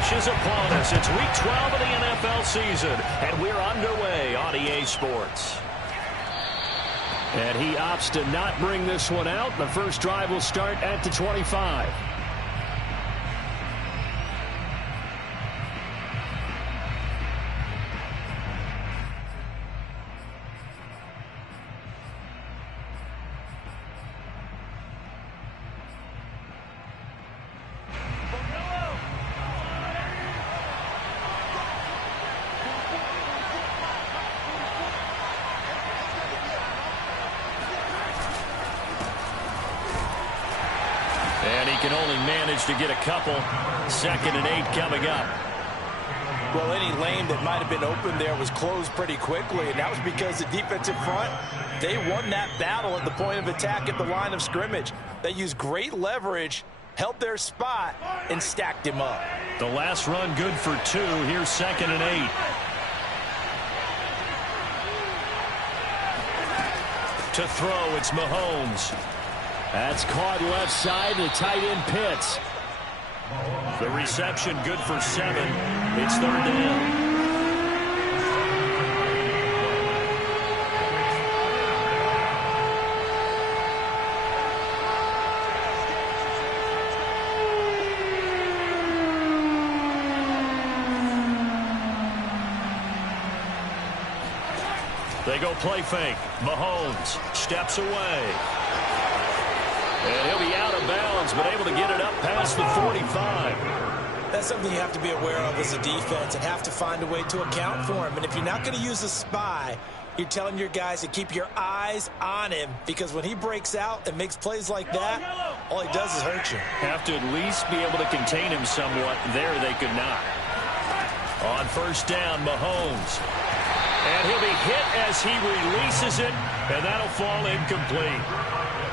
rush is upon us. It's Week 12 of the NFL season, and we're underway on EA Sports. And he opts to not bring this one out. The first drive will start at the 25. Can only manage to get a couple. 2nd and 8 coming up. Well, any lane that might have been open there was closed pretty quickly, and that was because the defensive front, they won that battle at the point of attack at the line of scrimmage. They used great leverage, held their spot, and stacked him up. The last run good for 2. Here's 2nd and 8. To throw, it's Mahomes. That's caught left side, the tight end Pitts. The reception good for 7. It's 3rd down. They go play fake. Mahomes steps away. And he'll be out of bounds, but able to get it up past the 45. That's something you have to be aware of as a defense and have to find a way to account for him. And if you're not going to use a spy, you're telling your guys to keep your eyes on him, because when he breaks out and makes plays like that, all he does is hurt you. Have to at least be able to contain him somewhat. There they could not. On 1st down, Mahomes. And he'll be hit as he releases it, and that'll fall incomplete.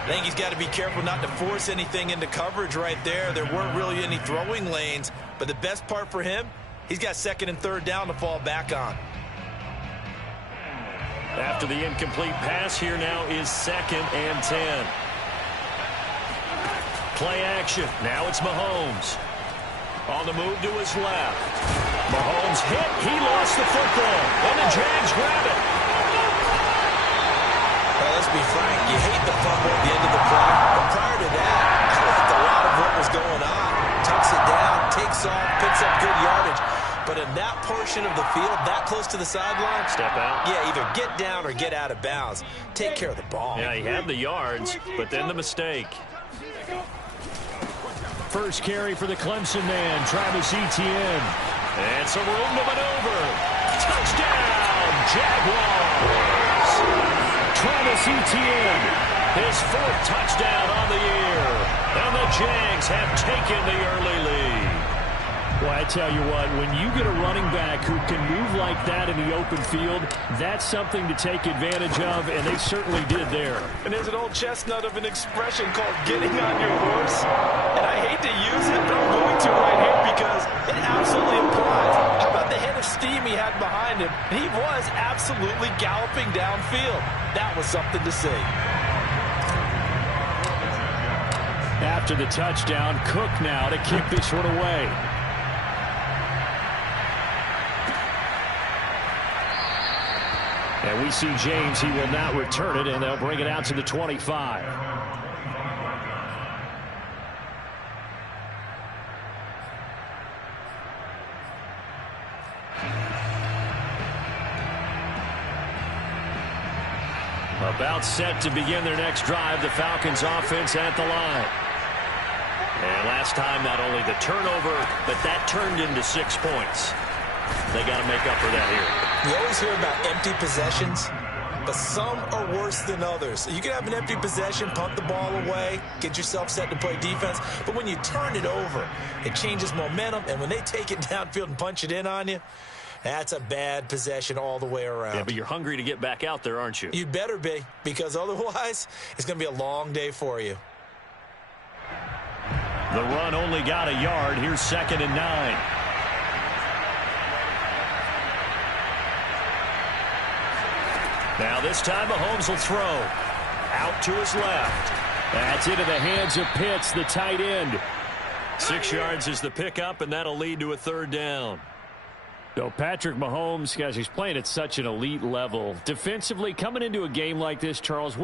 I think he's got to be careful not to force anything into coverage right there. There weren't really any throwing lanes, but the best part for him, he's got 2nd and 3rd down to fall back on. After the incomplete pass, here now is 2nd and 10. Play action. Now it's Mahomes. On the move to his left. Mahomes hit. He lost the football. And the Jags grab it. Well, let's be frank, you hate the fumble at the end of the play, but prior to that, I liked a lot of what was going on. Tucks it down, takes off, picks up good yardage. But in that portion of the field, that close to the sideline, step out. Yeah, either get down or get out of bounds. Take care of the ball. Yeah, he had the yards, but then the mistake. First carry for the Clemson man, Travis Etienne. And some room to maneuver. Touchdown, Jaguars! Travis Etienne, his 4th touchdown on the year. And the Jags have taken the early lead. Well, I tell you what, when you get a running back who can move like that in the open field, that's something to take advantage of, and they certainly did there. And there's an old chestnut of an expression called getting on your horse. And I hate to use it, but I'm going to right here because it absolutely applies. How about the head of steam he had behind him? He was absolutely galloping downfield. That was something to see. After the touchdown, Cook now to kick this one away. And we see James, he will not return it, and they'll bring it out to the 25. About set to begin their next drive, the Falcons offense at the line. And last time, not only the turnover, but that turned into 6 points. They got to make up for that here. You always hear about empty possessions, but some are worse than others. You can have an empty possession, punt the ball away, get yourself set to play defense, but when you turn it over, it changes momentum, and when they take it downfield and punch it in on you, that's a bad possession all the way around. Yeah, but you're hungry to get back out there, aren't you? You'd better be, because otherwise, it's going to be a long day for you. The run only got a yard. Here's 2nd and 9. Now this time Mahomes will throw. Out to his left. That's into the hands of Pitts, the tight end. 6 yards is the pickup, and that'll lead to a 3rd down. So Patrick Mahomes, guys, he's playing at such an elite level. Defensively, coming into a game like this, Charles,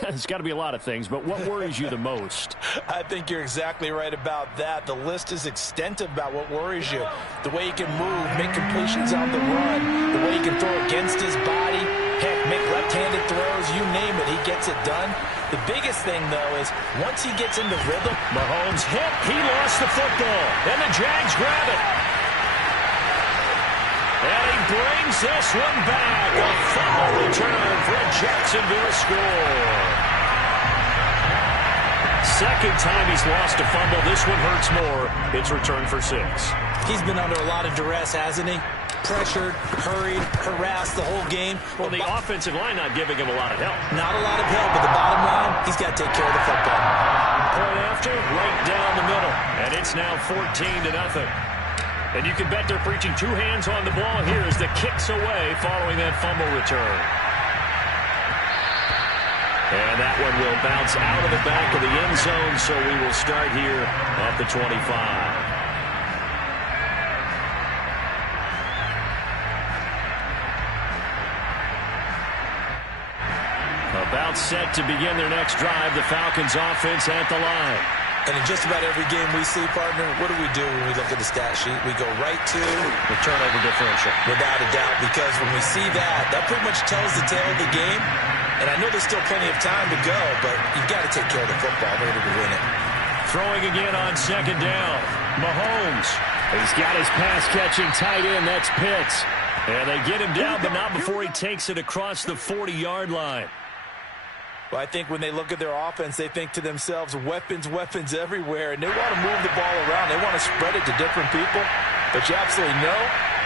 there's got to be a lot of things, but what worries you the most? I think you're exactly right about that. The list is extensive about what worries you. The way he can move, make completions on the run, the way he can throw against his body, heck, make left-handed throws, you name it, he gets it done. The biggest thing, though, is once he gets into rhythm, Mahomes hit, he lost the football, and the Jags grab it. And he brings this one back. A fumble return for a Jacksonville score. Second time he's lost a fumble. This one hurts more. It's returned for 6. He's been under a lot of duress, hasn't he? Pressured, hurried, harassed the whole game. Well, the offensive line not giving him a lot of help. Not a lot of help, but the bottom line, he's got to take care of the football. Point after, right down the middle. And it's now 14-0. And you can bet they're preaching 2 hands on the ball here as the kick's away following that fumble return. And that one will bounce out of the back of the end zone, so we will start here at the 25. About set to begin their next drive, the Falcons offense at the line. And in just about every game we see, partner, what do we do when we look at the stat sheet? We go right to the turnover differential. Without a doubt, because when we see that, that pretty much tells the tale of the game. And I know there's still plenty of time to go, but you've got to take care of the football in order to win it. Throwing again on 2nd down. Mahomes. He's got his pass-catching tight end. That's Pitts. And they get him down, but not before he takes it across the 40-yard line. Well, I think when they look at their offense, they think to themselves, weapons, weapons everywhere, and they want to move the ball around. They want to spread it to different people, but you absolutely know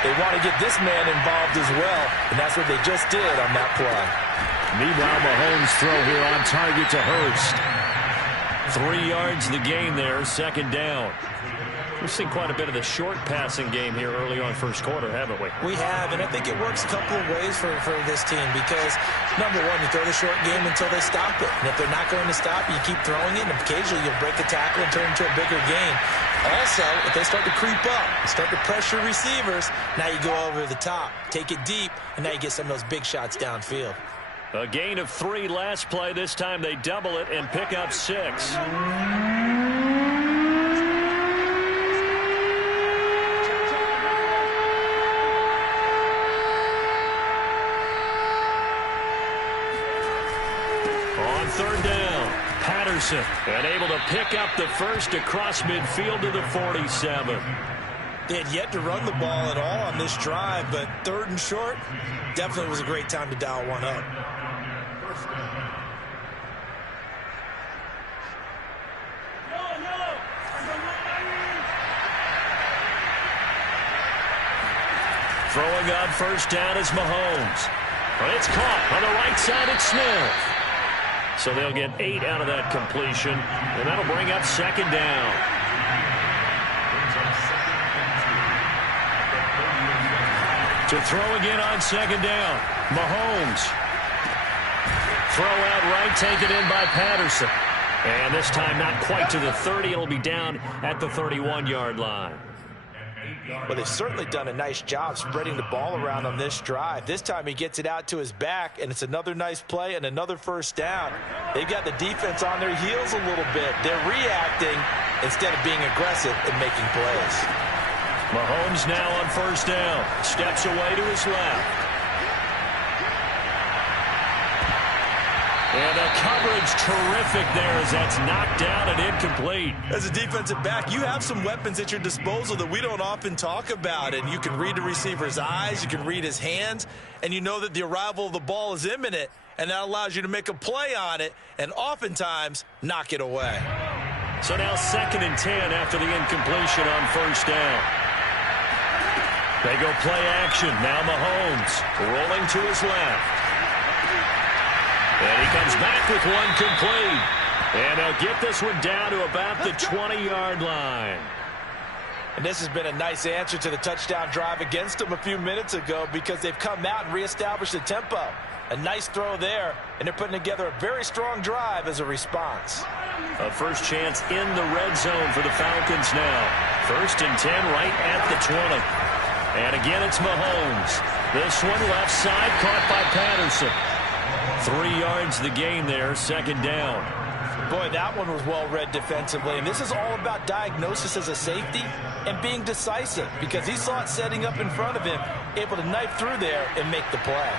they want to get this man involved as well, and that's what they just did on that play. Meanwhile, Mahomes' throw here on target to Hurst. 3 yards the gain there, 2nd down. We've seen quite a bit of the short passing game here early on first quarter, haven't we? We have, and I think it works a couple of ways for this team because, number one, you throw the short game until they stop it. And if they're not going to stop, you keep throwing it, and occasionally you'll break a tackle and turn it into a bigger gain. Also, if they start to creep up, start to pressure receivers, now you go over the top, take it deep, and now you get some of those big shots downfield. A gain of 3 last play. This time they double it and pick up 6. On 3rd down, Patterson, and able to pick up the first across midfield to the 47. They had yet to run the ball at all on this drive, but 3rd and short definitely was a great time to dial one up. Throwing on 1st down is Mahomes. But it's caught on the right side. It's Smith. So they'll get 8 out of that completion, and that'll bring up 2nd down. To throw again on 2nd down, Mahomes. Throw out right, taken in by Patterson. And this time not quite to the 30. It'll be down at the 31-yard line. Well, they've certainly done a nice job spreading the ball around on this drive. This time he gets it out to his back, and it's another nice play and another 1st down. They've got the defense on their heels a little bit. They're reacting instead of being aggressive and making plays. Mahomes now on 1st down. Steps away to his left. And the coverage terrific there as that's knocked down and incomplete. As a defensive back, you have some weapons at your disposal that we don't often talk about. And you can read the receiver's eyes, you can read his hands, and you know that the arrival of the ball is imminent. And that allows you to make a play on it and oftentimes knock it away. So now 2nd and 10 after the incompletion on 1st down. They go play action. Now Mahomes rolling to his left. And he comes back with one complete. And they'll get this one down to about the 20-yard line. And this has been a nice answer to the touchdown drive against them a few minutes ago because they've come out and reestablished the tempo. A nice throw there, and they're putting together a very strong drive as a response. A first chance in the red zone for the Falcons now. 1st and 10 right at the 20. And again, it's Mahomes. This one left side, caught by Patterson. 3 yards the gain there, 2nd down. Boy, that one was well read defensively, and this is all about diagnosis as a safety and being decisive, because he saw it setting up in front of him, able to knife through there and make the play.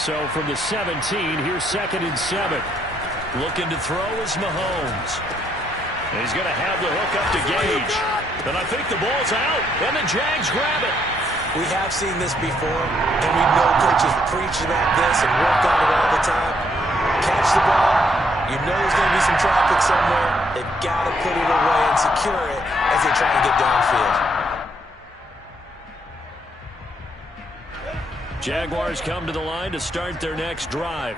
So from the 17, here's 2nd and 7. Looking to throw is Mahomes. And he's going to have the hook up to Gage. And I think the ball's out, and the Jags grab it. We have seen this before, and we know coaches preach about this and work on it all the time. Catch the ball. You know there's going to be some traffic somewhere. They've got to put it away and secure it as they try to get downfield. Jaguars come to the line to start their next drive.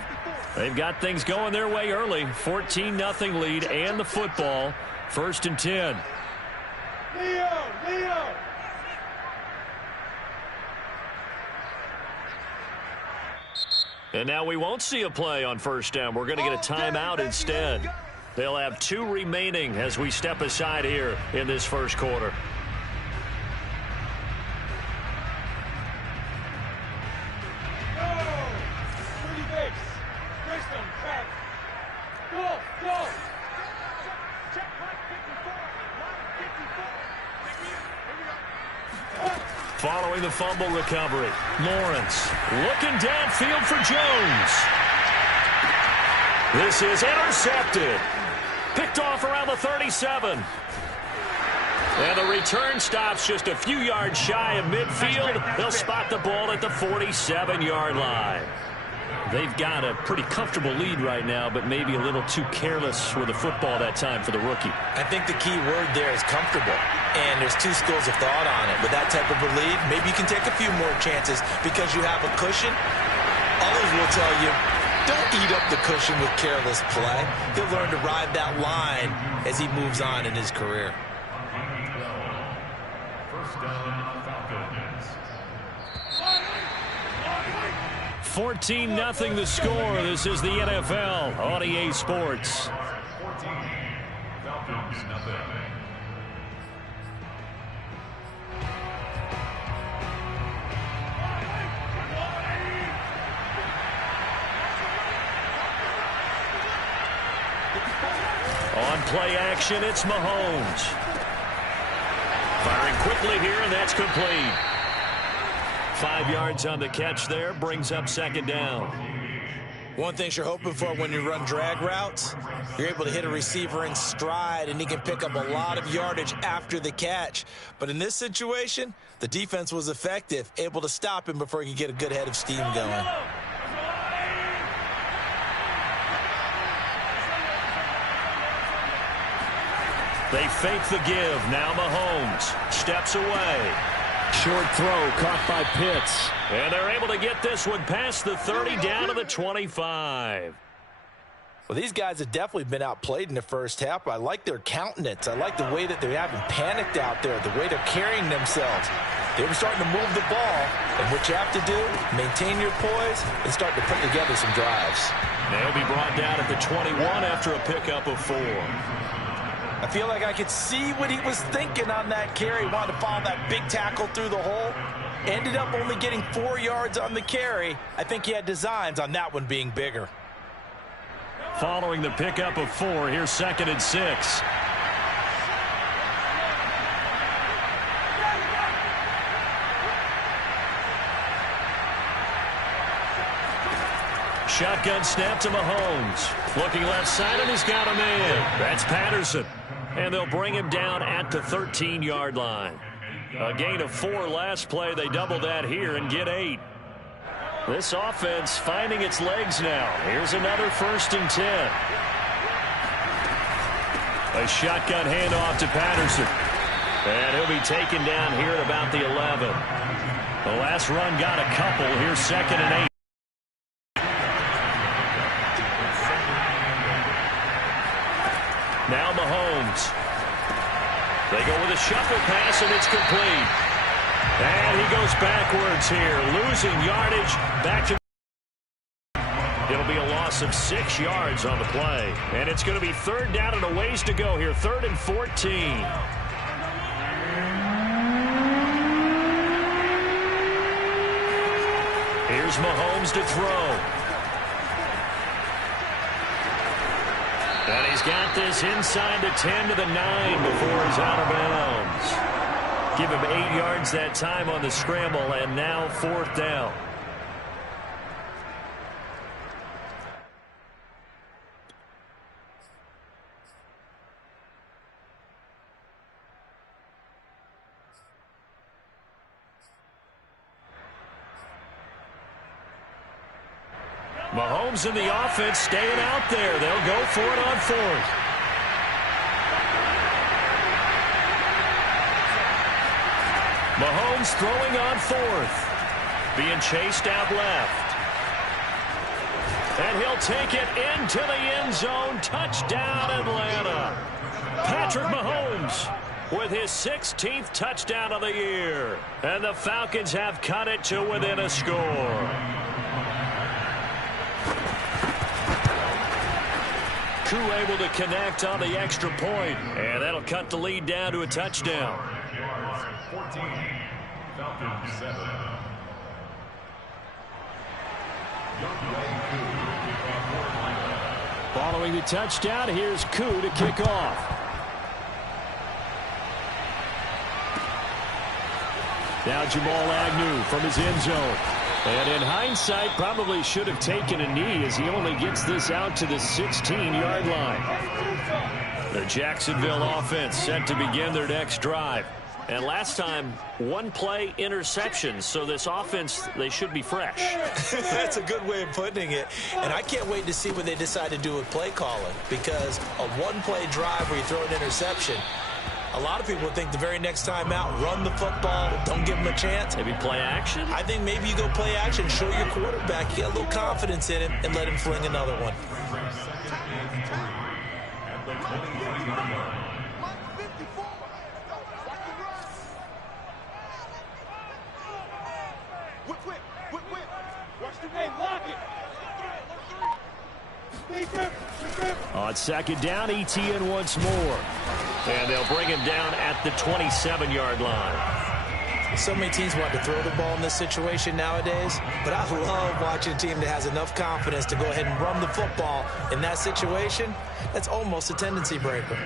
They've got things going their way early. 14-0 lead and the football. 1st and 10. Leo! And now we won't see a play on 1st down. We're going to get a timeout instead. They'll have 2 remaining as we step aside here in this 1st quarter. Following the fumble recovery, Lawrence looking downfield for Jones. This is intercepted. Picked off around the 37. And the return stops just a few yards shy of midfield. They'll spot the ball at the 47-yard line. They've got a pretty comfortable lead right now, but maybe a little too careless with the football that time for the rookie. I think the key word there is comfortable. And there's 2 schools of thought on it. With that type of a lead, maybe you can take a few more chances because you have a cushion. Others will tell you, don't eat up the cushion with careless play. He'll learn to ride that line as he moves on in his career. 14-0 the score. This is the NFL on EA Sports. 14, Falcons, nothing. On play action, it's Mahomes. Firing quickly here, and that's complete. 5 yards on the catch there, brings up 2nd down. One thing you're hoping for when you run drag routes, you're able to hit a receiver in stride, and he can pick up a lot of yardage after the catch. But in this situation, the defense was effective, able to stop him before he could get a good head of steam going. They fake the give. Now Mahomes steps away. Short throw caught by Pitts. And they're able to get this one past the 30 down to the 25. Well, these guys have definitely been outplayed in the first half. I like their countenance. I like the way that they haven't panicked out there, the way they're carrying themselves. They were starting to move the ball, and what you have to do, maintain your poise and start to put together some drives. They'll be brought down at the 21 after a pickup of 4. I feel like I could see what he was thinking on that carry. Wanted to follow that big tackle through the hole. Ended up only getting 4 yards on the carry. I think he had designs on that one being bigger. Following the pickup of 4, here's 2nd and 6. Shotgun snap to Mahomes. Looking left side, and he's got a man. That's Patterson. And they'll bring him down at the 13-yard line. A gain of 4 last play. They double that here and get 8. This offense finding its legs now. Here's another 1st and 10. A shotgun handoff to Patterson. And he'll be taken down here at about the 11. The last run got a couple. Here's 2nd and 8. Now Mahomes. They go with a shuffle pass, and it's complete. And he goes backwards here, losing yardage. Back to loss of 6 yards on the play. And it's going to be third down and a ways to go here. 3rd and 14. Here's Mahomes to throw. And he's got this inside the 10 to the 9 before he's out of bounds. Give him 8 yards that time on the scramble, and now 4th down. Mahomes in the offense staying out there. They'll go for it on 4th. Mahomes throwing on 4th. Being chased out left. And he'll take it into the end zone. Touchdown, Atlanta. Patrick Mahomes with his 16th touchdown of the year. And the Falcons have cut it to within a score. Able to connect on the extra point, and that'll cut the lead down to a touchdown. 14, Falcons 7. Following the touchdown, here's Koo to kick off. Now Jamal Agnew from his end zone. And in hindsight, probably should have taken a knee as he only gets this out to the 16-yard line. The Jacksonville offense set to begin their next drive. And last time, 1-play interception. So this offense, they should be fresh. That's a good way of putting it. And I can't wait to see what they decide to do with play calling. Because a 1-play drive where you throw an interception, a lot of people think the very next time out, run the football, don't give him a chance. Maybe play action? I think maybe you go play action, show your quarterback you got a little confidence in him, and let him fling another one. On 2nd down, ETN once more. And they'll bring him down at the 27-yard line. So many teams want to throw the ball in this situation nowadays, but I love watching a team that has enough confidence to go ahead and run the football in that situation. That's almost a tendency breaker.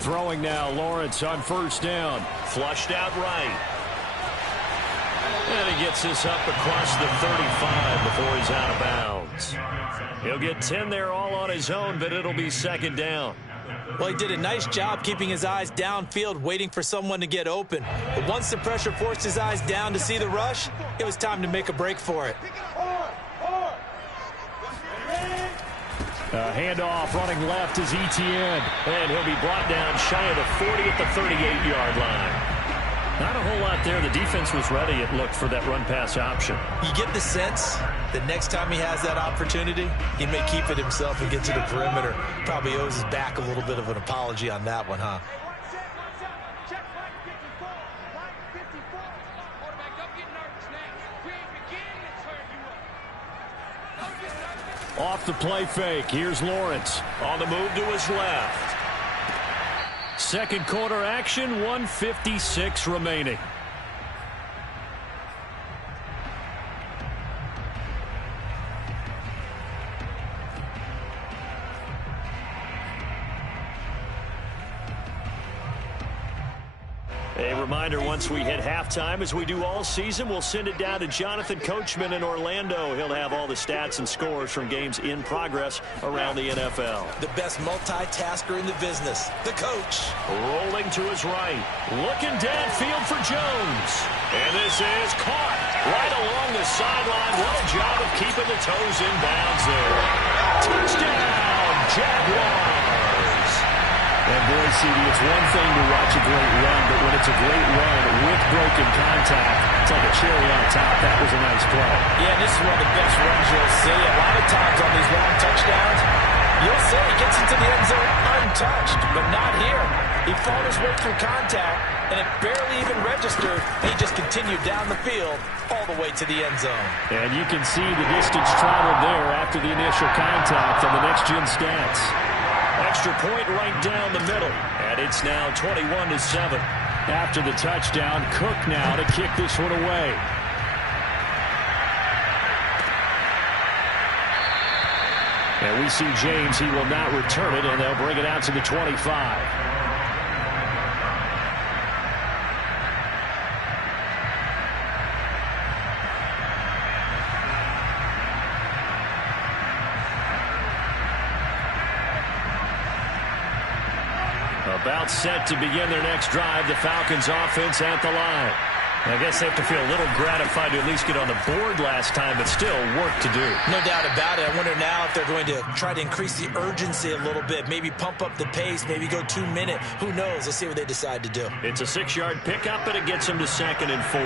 Throwing now, Lawrence on 1st down. Flushed out right. And he gets this up across the 35 before he's out of bounds. He'll get 10 there all on his own, but it'll be 2nd down. Well, he did a nice job keeping his eyes downfield, waiting for someone to get open. But once the pressure forced his eyes down to see the rush, it was time to make a break for it. Handoff running left is ETN. And he'll be brought down shy of the 40 at the 38-yard line. Not a whole lot there. The defense was ready, it looked, for that run-pass option. You get the sense that next time he has that opportunity, he may keep it himself and get to the perimeter. Probably owes his back a little bit of an apology on that one, huh? Off the play fake. Here's Lawrence. On the move to his left. 2nd quarter action, 1:56 remaining. A reminder, once we hit halftime, as we do all season, we'll send it down to Jonathan Coachman in Orlando. He'll have all the stats and scores from games in progress around the NFL. The best multitasker in the business, the coach. Rolling to his right. Looking downfield for Jones. And this is caught right along the sideline. What a job of keeping the toes in bounds there. Touchdown, Jaguars. And boy, CD, it's one thing to watch a great run, but when it's a great run with broken contact. It's like a cherry on top. That was a nice play. Yeah, and this is one of the best runs you'll see. A lot of times on these long touchdowns, you'll see he gets into the end zone untouched, but not here. He fought his way through contact, and it barely even registered. He just continued down the field all the way to the end zone. And you can see the distance traveled there after the initial contact on the next-gen stats. Extra point right down the middle, and it's now 21-7. After the touchdown, Cook now to kick this one away. And we see James, he will not return it, and they'll bring it out to the 25. About set to begin their next drive, the Falcons offense at the line. I guess they have to feel a little gratified to at least get on the board last time, but still work to do. No doubt about it. I wonder now if they're going to try to increase the urgency a little bit, maybe pump up the pace, maybe go 2 minute. Who knows? Let's see what they decide to do. It's a 6-yard pickup, and it gets them to 2nd and 4.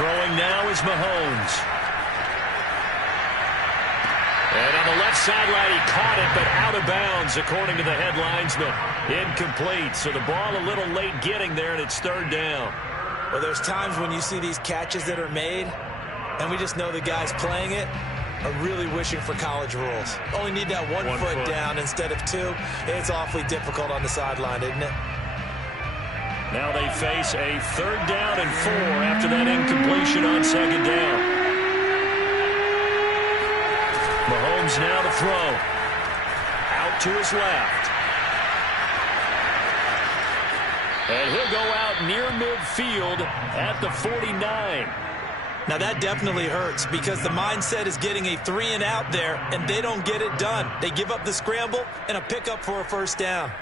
Throwing now is Mahomes. And on the left sideline, he caught it, but out of bounds, according to the head linesman. Incomplete, so the ball a little late getting there, and it's 3rd down. Well, there's times when you see these catches that are made, and we just know the guys playing it are really wishing for college rules. Only need that one foot down instead of 2. It's awfully difficult on the sideline, isn't it? Now they face a 3rd down and 4 after that incompletion on 2nd down. Mahomes now to throw. Out to his left. And he'll go out near midfield at the 49. Now that definitely hurts because the mindset is getting a 3 and out there, and they don't get it done. They give up the scramble and a pickup for a 1st down.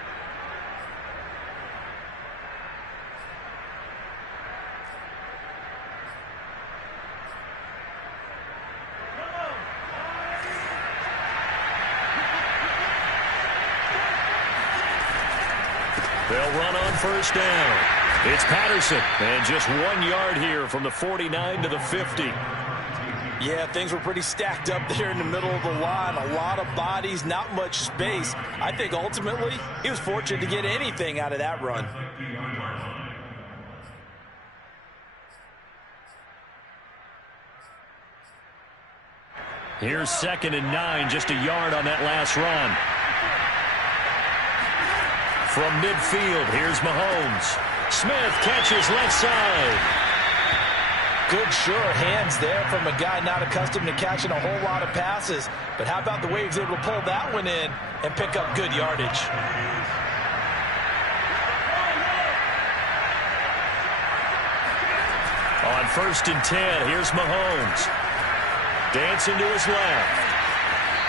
They'll run on 1st down. It's Patterson, and just 1 yard here from the 49 to the 50. Yeah, things were pretty stacked up there in the middle of the line. A lot of bodies, not much space. I think ultimately he was fortunate to get anything out of that run. Here's 2nd and 9, just a yard on that last run. From midfield, here's Mahomes. Smith catches left side. Good, sure hands there from a guy not accustomed to catching a whole lot of passes. But how about the way he was able to pull that one in and pick up good yardage? On 1st and 10, here's Mahomes. Dancing to his left.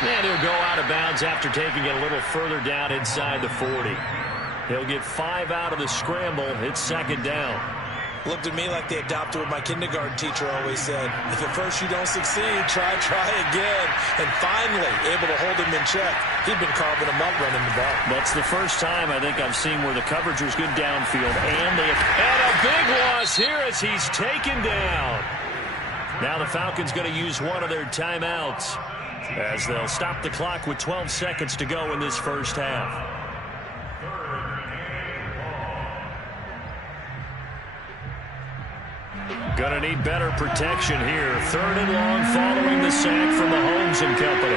And he'll go out of bounds after taking it a little further down inside the 40. He'll get 5 out of the scramble. It's 2nd down. Looked to me like they adopted what my kindergarten teacher always said. If at first you don't succeed, try again. And finally, able to hold him in check. He'd been carving him up running the ball. That's the first time I think I've seen where the coverage was good downfield. And a big loss here as he's taken down. Now the Falcons going to use one of their timeouts as they'll stop the clock with 12 seconds to go in this first half. Going to need better protection here. 3rd and long following the sack from Mahomes and company.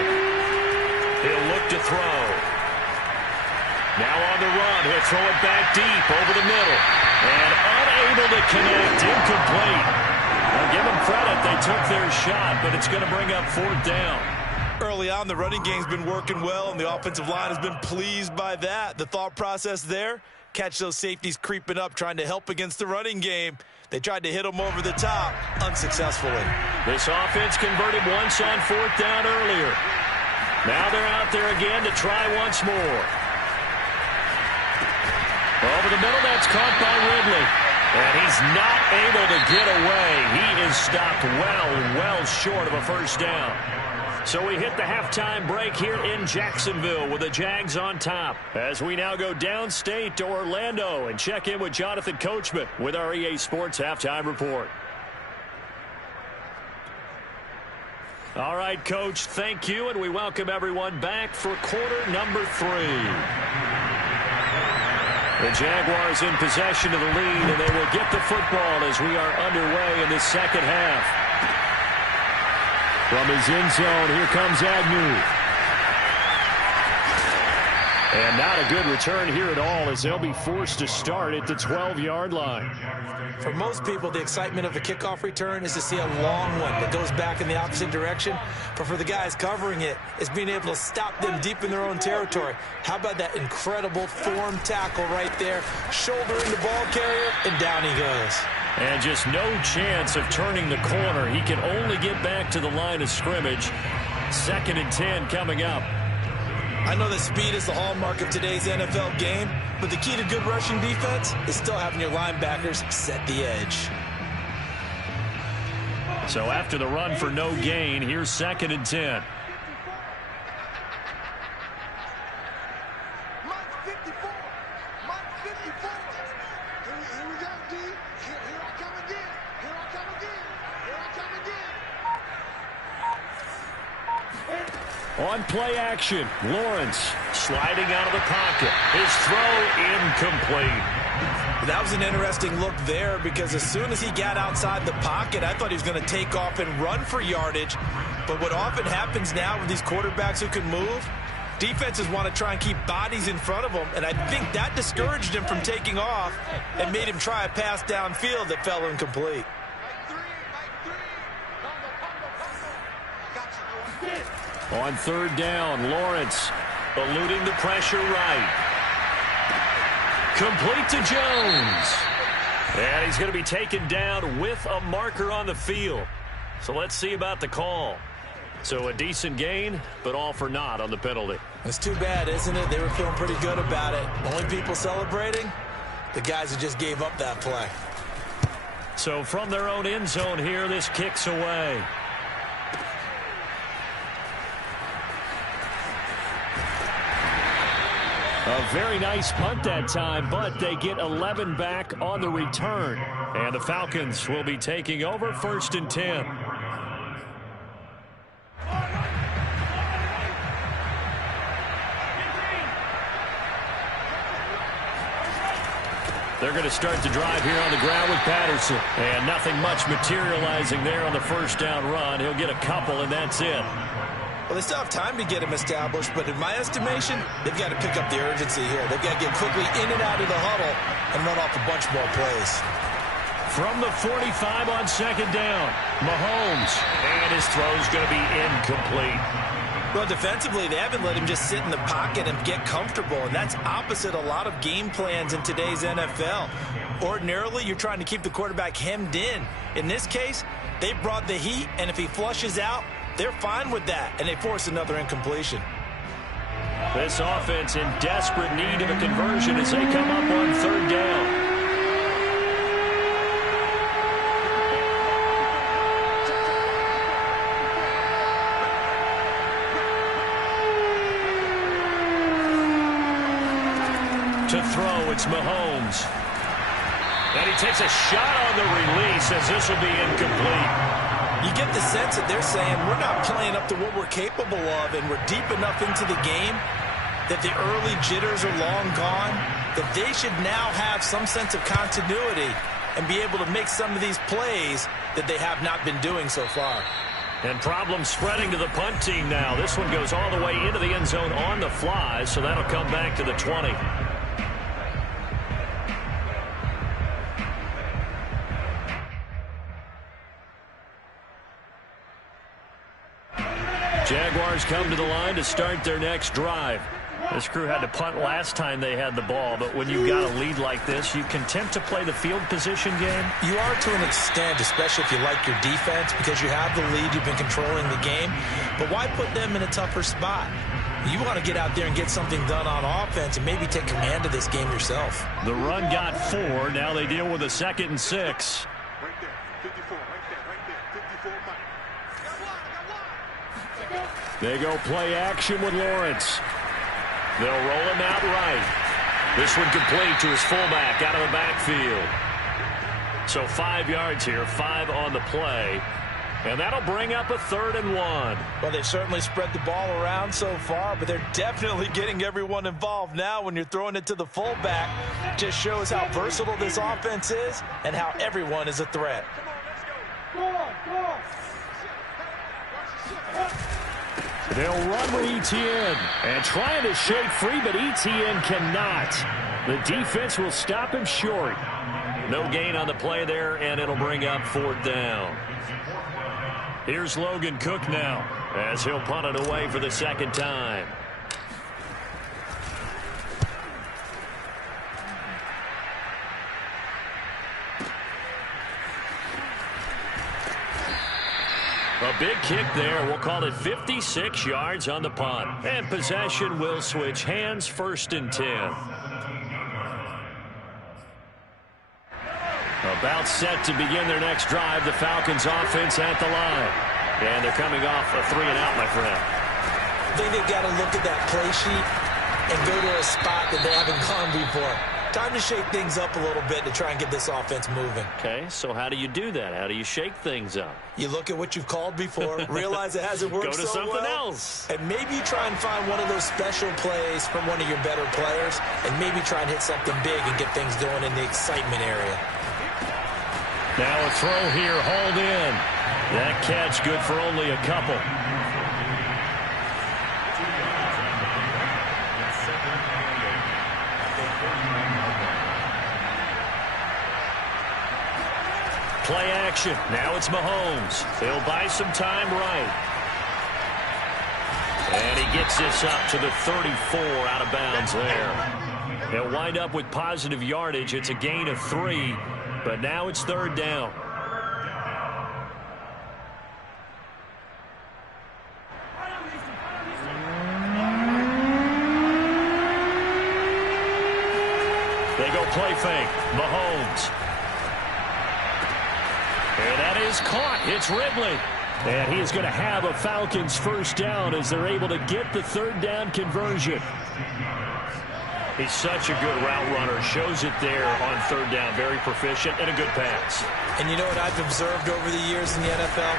He'll look to throw. Now on the run. He'll throw it back deep over the middle. And unable to connect. Incomplete. I'll give them credit. They took their shot, but it's going to bring up 4th down. Early on, the running game's been working well, and the offensive line has been pleased by that. The thought process there, catch those safeties creeping up, trying to help against the running game. They tried to hit them over the top, unsuccessfully. This offense converted once on 4th down earlier. Now they're out there again to try once more. Over the middle, that's caught by Ridley. And he's not able to get away. He is stopped well short of a first down. So we hit the halftime break here in Jacksonville with the Jags on top. As we now go downstate to Orlando and check in with Jonathan Coachman with our EA Sports Halftime Report. All right, Coach, thank you, and we welcome everyone back for quarter number 3. The Jaguars in possession of the lead, and they will get the football as we are underway in the second half. From his end zone, here comes Agnew. And not a good return here at all as they'll be forced to start at the 12-yard line. For most people, the excitement of a kickoff return is to see a long one that goes back in the opposite direction. But for the guys covering it, it's being able to stop them deep in their own territory. How about that incredible form tackle right there? Shouldering the ball carrier, and down he goes. And just no chance of turning the corner. He can only get back to the line of scrimmage. 2nd and 10 coming up. I know that speed is the hallmark of today's NFL game, but the key to good rushing defense is still having your linebackers set the edge. So after the run for no gain, here's 2nd and 10. On play action, Lawrence sliding out of the pocket. His throw incomplete. That was an interesting look there because as soon as he got outside the pocket, I thought he was going to take off and run for yardage. But what often happens now with these quarterbacks who can move, defenses want to try and keep bodies in front of them, and I think that discouraged him from taking off and made him try a pass downfield that fell incomplete. On 3rd down, Lawrence eluding the pressure right. Complete to Jones. And he's going to be taken down with a marker on the field. So let's see about the call. So a decent gain, but all for naught on the penalty. It's too bad, isn't it? They were feeling pretty good about it. Only people celebrating, the guys who just gave up that play. So from their own end zone here, this kicks away. A very nice punt that time, but they get 11 back on the return. And the Falcons will be taking over 1st and 10. They're going to start the drive here on the ground with Patterson. And nothing much materializing there on the first down run. He'll get a couple, and that's it. Well, they still have time to get him established, but in my estimation, they've got to pick up the urgency here. They've got to get quickly in and out of the huddle and run off a bunch more plays. From the 45 on 2nd down, Mahomes, and his throw's going to be incomplete. Well, defensively, they haven't let him just sit in the pocket and get comfortable, and that's opposite a lot of game plans in today's NFL. Ordinarily, you're trying to keep the quarterback hemmed in. In this case, they brought the heat, and if he flushes out, they're fine with that, and they force another incompletion. This offense in desperate need of a conversion as they come up on 3rd down. To throw, it's Mahomes. And he takes a shot on the release as this will be incomplete. You get the sense that they're saying we're not playing up to what we're capable of, and we're deep enough into the game that the early jitters are long gone, that they should now have some sense of continuity and be able to make some of these plays that they have not been doing so far. And problems spreading to the punt team now. This one goes all the way into the end zone on the fly, so that'll come back to the 20. Jaguars come to the line to start their next drive. This crew had to punt last time they had the ball, but when you've got a lead like this, you can tempt to play the field position game. You are to an extent, especially if you like your defense, because you have the lead, you've been controlling the game. But why put them in a tougher spot? You want to get out there and get something done on offense and maybe take command of this game yourself. The run got 4. Now they deal with a 2nd and 6. Right there, 54, right there, 54, Mike. They go play action with Lawrence. They'll roll him out right. This one complete to his fullback out of the backfield. So 5 yards here, 5 on the play. And that'll bring up a 3rd and 1. Well, they've certainly spread the ball around so far, but they're definitely getting everyone involved now when you're throwing it to the fullback. Just shows how versatile this offense is and how everyone is a threat. They'll run with Etienne and trying to shake free, but Etienne cannot. The defense will stop him short. No gain on the play there, and it'll bring up 4th down. Here's Logan Cook now as he'll punt it away for the 2nd time. A big kick there. We'll call it 56 yards on the punt. And possession will switch hands, 1st and 10. About set to begin their next drive. The Falcons offense at the line. And they're coming off a 3-and-out, my friend. I think they've got to look at that play sheet and go to a spot that they haven't gone before. Time to shake things up a little bit to try and get this offense moving. Okay, so how do you do that? How do you shake things up? You look at what you've called before, realize it hasn't worked Go to so something well, else. and maybe try and find one of those special plays from one of your better players, and maybe try and hit something big and get things going in the excitement area. Now a throw here, hauled in. That catch good for only a couple. Play action. Now it's Mahomes. He'll buy some time right. And he gets this up to the 34 out of bounds there. He'll wind up with positive yardage. It's a gain of 3, but now it's 3rd down. They go play fake. Mahomes. And that is caught. It's Ridley. And he is going to have a Falcons 1st down as they're able to get the 3rd down conversion. He's such a good route runner. Shows it there on 3rd down. Very proficient and a good pass. And you know what I've observed over the years in the NFL?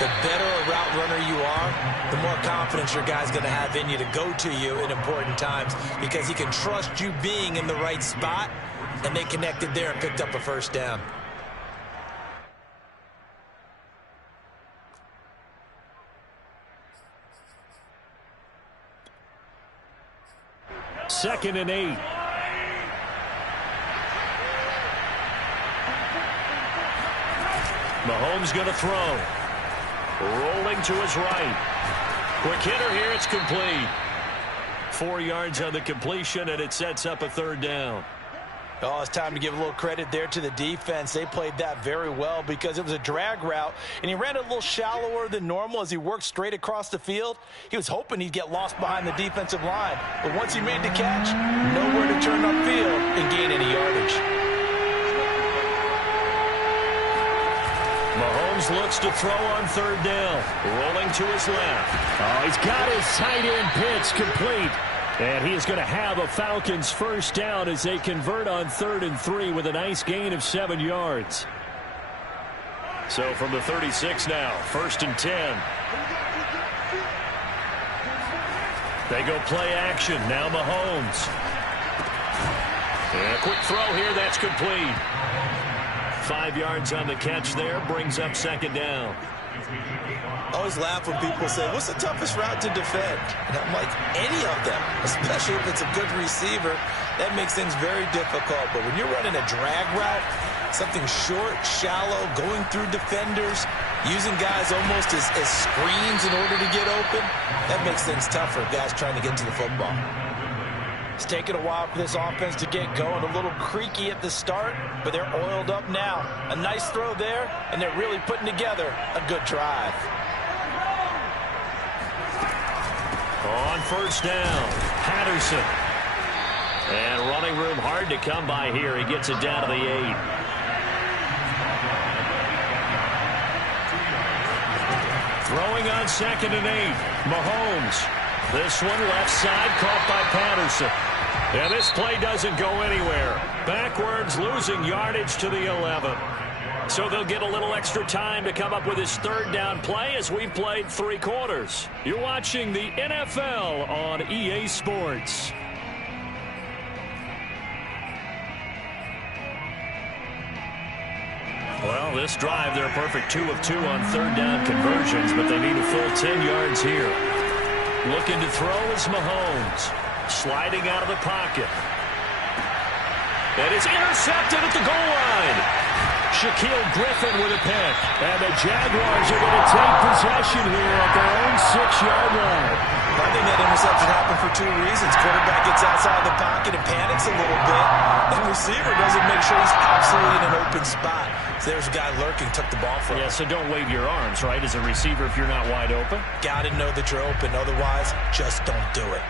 The better a route runner you are, the more confidence your guy's going to have in you to go to you in important times because he can trust you being in the right spot, and they connected there and picked up a 1st down. Second and 8. Mahomes going to throw. Rolling to his right. Quick hitter here. It's complete. 4 yards on the completion, and it sets up a 3rd down. Oh, it's time to give a little credit there to the defense. They played that very well because it was a drag route, and he ran a little shallower than normal as he worked straight across the field. He was hoping he'd get lost behind the defensive line, but once he made the catch, nowhere to turn upfield and gain any yardage. Mahomes looks to throw on 3rd down. Rolling to his left. Oh, he's got his tight end pitch complete. And he is going to have a Falcons 1st down as they convert on 3rd and 3 with a nice gain of 7 yards. So from the 36 now, 1st and 10. They go play action. Now Mahomes. And a quick throw here. That's complete. 5 yards on the catch there. Brings up 2nd down. I always laugh when people say, what's the toughest route to defend? And I'm like, any of them, especially if it's a good receiver. That makes things very difficult. But when you're running a drag route, something short, shallow, going through defenders, using guys almost as screens in order to get open, that makes things tougher, guys trying to get to the football. It's taken a while for this offense to get going. A little creaky at the start, but they're oiled up now. A nice throw there, and they're really putting together a good drive. On first down. Patterson. And running room hard to come by here. He gets it down to the 8. Throwing on 2nd and 8. Mahomes. This one left side caught by Patterson. And this play doesn't go anywhere. Backwards, losing yardage to the 11. So they'll get a little extra time to come up with his 3rd down play as we've played 3 quarters. You're watching the NFL on EA Sports. Well, this drive, they're a perfect 2 of 2 on 3rd down conversions, but they need a full 10 yards here. Looking to throw is Mahomes. Sliding out of the pocket. And it's intercepted at the goal line. Shaquille Griffin with a pick. And the Jaguars are going to take possession here at their own 6-yard line. I think that interception happened for 2 reasons. Quarterback gets outside the pocket and panics a little bit. And receiver doesn't make sure he's absolutely in an open spot. So there's a guy lurking, took the ball from him. Yeah, so don't wave your arms, right, as a receiver if you're not wide open. Got to know that you're open. Otherwise, just don't do it.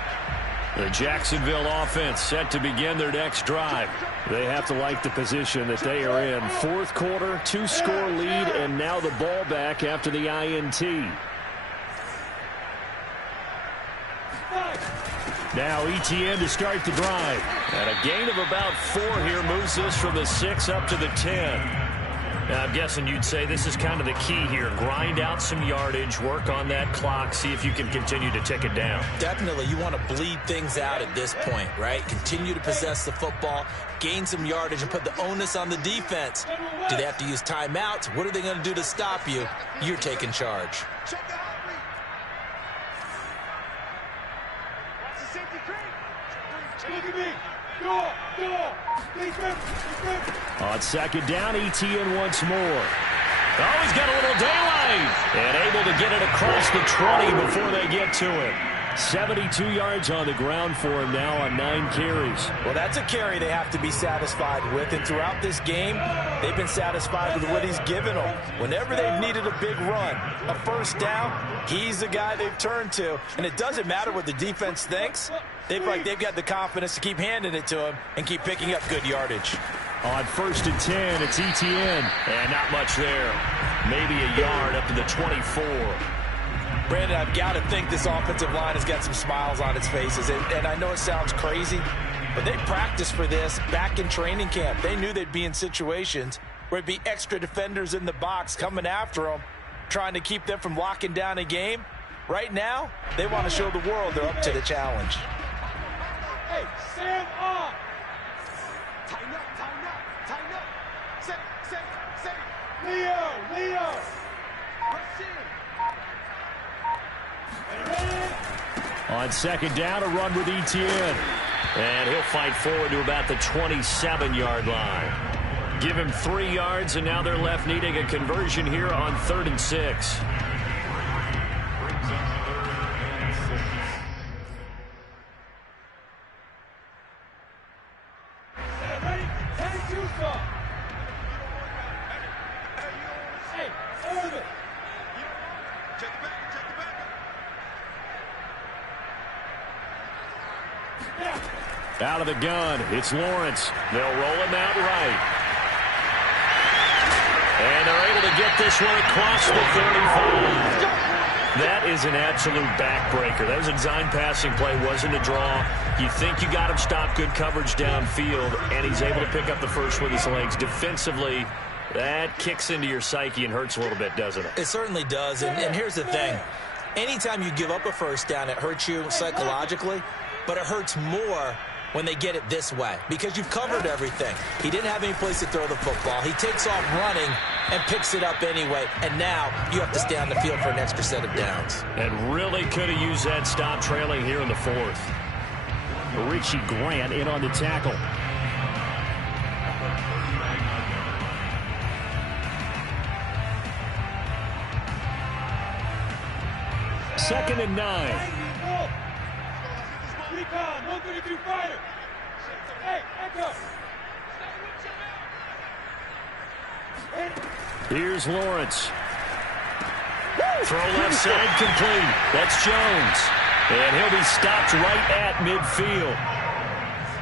The Jacksonville offense set to begin their next drive. They have to like the position that they are in. 4th quarter, 2-score lead, and now the ball back after the INT. Now ETN to start the drive. And a gain of about 4 here moves this from the 6 up to the 10. Now, I'm guessing you'd say this is kind of the key here. Grind out some yardage, work on that clock, see if you can continue to tick it down. Definitely. You want to bleed things out at this point, right? Continue to possess the football, gain some yardage, and put the onus on the defense. Do they have to use timeouts? What are they going to do to stop you? You're taking charge. On 2nd down, ETN once more. Oh, he's got a little daylight. And able to get it across the 20 before they get to it. 72 yards on the ground for him now on 9 carries. Well, that's a carry they have to be satisfied with. And throughout this game, they've been satisfied with what he's given them. Whenever they've needed a big run, a first down, he's the guy they've turned to. And it doesn't matter what the defense thinks. They've got the confidence to keep handing it to him and keep picking up good yardage. On 1st and 10, it's ETN. And not much there. Maybe a yard up to the 24. Brandon, I've got to think this offensive line has got some smiles on its faces. And I know it sounds crazy, but they practiced for this back in training camp. They knew they'd be in situations where there'd be extra defenders in the box coming after them, trying to keep them from locking down a game. Right now, they want to show the world they're up to the challenge. Hey, stand up! Tighten up, tighten up, tighten up! Say, Leo! Rush in! On 2nd down, a run with ETN. And he'll fight forward to about the 27-yard line. Give him 3 yards, and now they're left needing a conversion here on 3rd and 6. Out of the gun, it's Lawrence. They'll roll him out right. And they're able to get this one across the 35. That is an absolute backbreaker. That was a design passing play, wasn't a draw. You think you got him stopped, good coverage downfield, and he's able to pick up the first with his legs. Defensively, that kicks into your psyche and hurts a little bit, doesn't it? It certainly does, and here's the thing. Anytime you give up a first down, it hurts you psychologically, but it hurts more when they get it this way, because you've covered everything. He didn't have any place to throw the football. He takes off running and picks it up anyway, and now you have to stay on the field for an extra set of downs. And really could have used that stop trailing here in the 4th. Richie Grant in on the tackle. Second and 9. Recon, 132 fighter. Hey, echo. Here's Lawrence. Throw left side complete. That's Jones. And he'll be stopped right at midfield.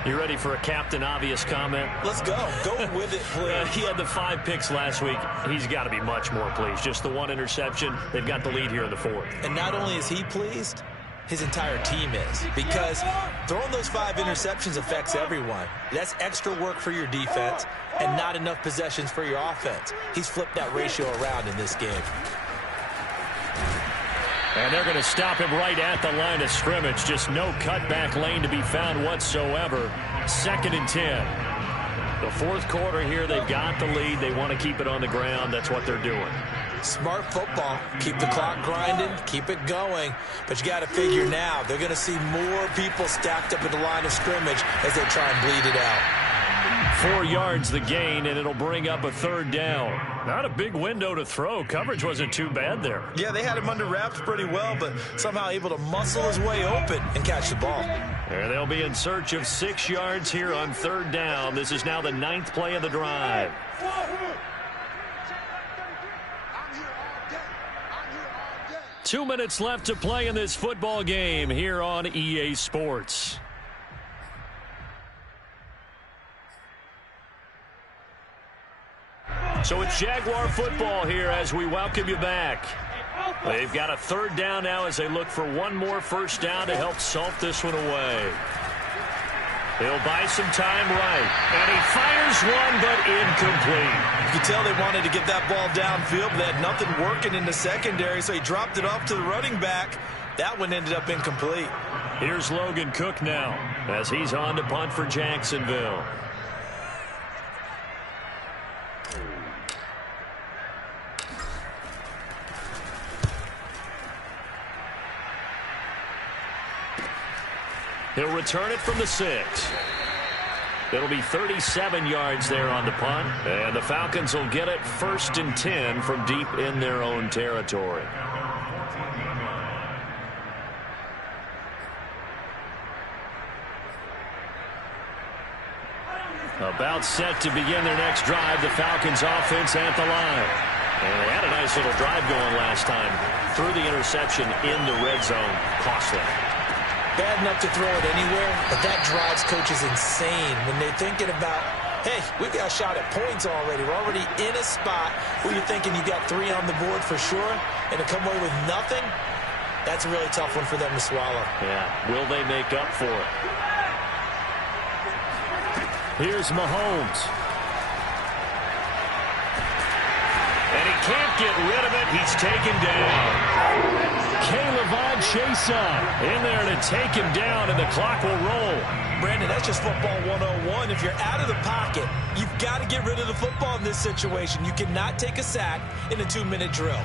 You ready for a Captain Obvious comment? Let's go. Go with it, please. He had the 5 picks last week. He's got to be much more pleased. Just the 1 interception. They've got the lead here in the 4th. And not only is he pleased, his entire team is. Because throwing those 5 interceptions affects everyone. That's extra work for your defense and not enough possessions for your offense. He's flipped that ratio around in this game. And they're going to stop him right at the line of scrimmage. Just no cutback lane to be found whatsoever. 2nd and 10. The 4th quarter here, they've got the lead. They want to keep it on the ground. That's what they're doing. Smart football. Keep the clock grinding. Keep it going. But you got to figure now, they're going to see more people stacked up at the line of scrimmage as they try and bleed it out. 4 yards the gain, and it'll bring up a 3rd down. Not a big window to throw. Coverage wasn't too bad there. Yeah, they had him under wraps pretty well, but somehow able to muscle his way open and catch the ball. And they'll be in search of 6 yards here on 3rd down. This is now the 9th play of the drive. 2 minutes left to play in this football game here on EA Sports. So it's Jaguar football here as we welcome you back. They've got a 3rd down now as they look for 1 more 1st down to help salt this one away. He'll buy some time right. And he fires one, but incomplete. You can tell they wanted to get that ball downfield, but they had nothing working in the secondary, so he dropped it off to the running back. That one ended up incomplete. Here's Logan Cook now as he's on to punt for Jacksonville. He'll return it from the 6. It'll be 37 yards there on the punt. And the Falcons will get it 1st and 10 from deep in their own territory. About set to begin their next drive. The Falcons offense at the line. And they had a nice little drive going last time. Threw the interception in the red zone. Costly. Bad enough to throw it anywhere, but that drives coaches insane when they're thinking about, hey, we've got a shot at points already. We're already in a spot where you're thinking you got 3 on the board for sure, and to come away with nothing, that's a really tough one for them to swallow. Yeah, will they make up for it? Here's Mahomes. And he can't get rid of it. He's taken down. Caleb Chesa in there to take him down, and the clock will roll. Brandon, that's just football 101. If you're out of the pocket, you've got to get rid of the football in this situation. You cannot take a sack in a 2-minute drill.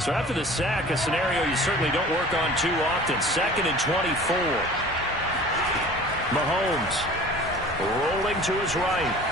So after the sack, a scenario you certainly don't work on too often. 2nd and 24. Mahomes rolling to his right.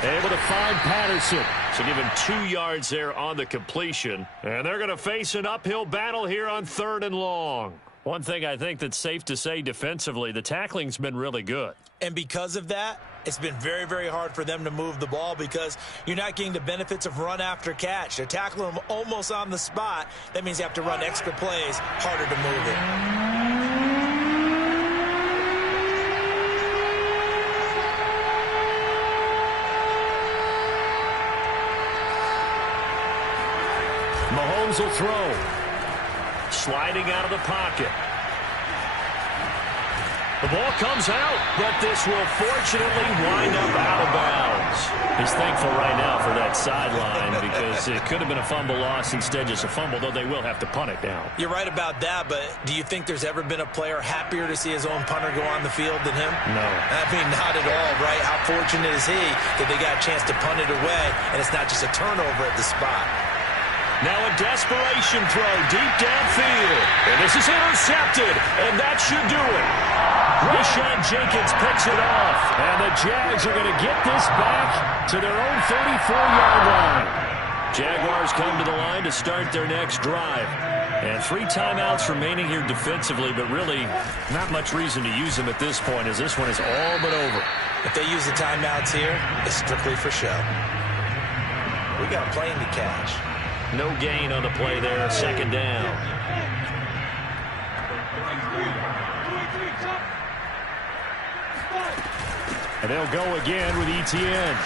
Able to find Patterson. So give him 2 yards there on the completion. And they're going to face an uphill battle here on 3rd and long. One thing I think that's safe to say defensively, the tackling's been really good. And because of that, it's been very, very hard for them to move the ball because you're not getting the benefits of run after catch. They're tackling them almost on the spot. That means you have to run extra plays, harder to move it. Mahomes will throw. Sliding out of the pocket. The ball comes out, but this will fortunately wind up out of bounds. He's thankful right now for that sideline because it could have been a fumble loss, instead just a fumble, though they will have to punt it down. You're right about that, but do you think there's ever been a player happier to see his own punter go on the field than him? No. I mean, not at all, right? How fortunate is he that they got a chance to punt it away, and it's not just a turnover at the spot. Now a desperation throw deep downfield. And this is intercepted, and that should do it. Rashawn Jenkins picks it off, and the Jags are going to get this back to their own 34-yard line. Jaguars come to the line to start their next drive. And 3 timeouts remaining here defensively, but really not much reason to use them at this point as this one is all but over. If they use the timeouts here, it's strictly for show. We got a plane to catch. No gain on the play there. Second down. And they'll go again with Etienne.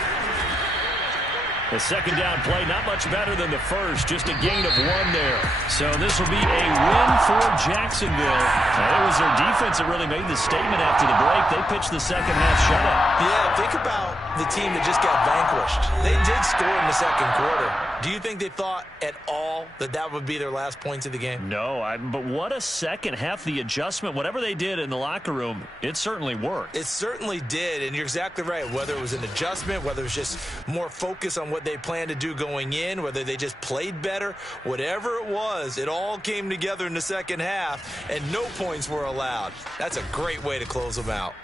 The second down play, not much better than the first, just a gain of 1 there. So this will be a win for Jacksonville. And it was their defense that really made the statement after the break. They pitched the second half shutout. Yeah, think about the team that just got vanquished. They did score in the second quarter. Do you think they thought at all that that would be their last points of the game? No, but what a second half. The adjustment, whatever they did in the locker room, it certainly worked. It certainly did, and you're exactly right. Whether it was an adjustment, whether it was just more focus on what they planned to do going in, whether they just played better, whatever it was, it all came together in the second half, and no points were allowed. That's a great way to close them out.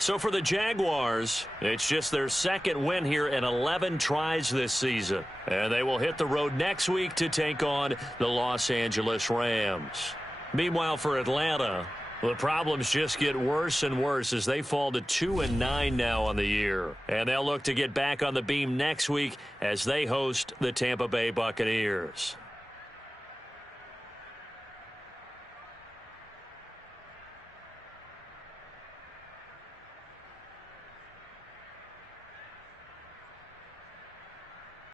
So for the Jaguars, it's just their second win here in 11 tries this season. And they will hit the road next week to take on the Los Angeles Rams. Meanwhile, for Atlanta, the problems just get worse and worse as they fall to 2-9 now on the year. And they'll look to get back on the beam next week as they host the Tampa Bay Buccaneers.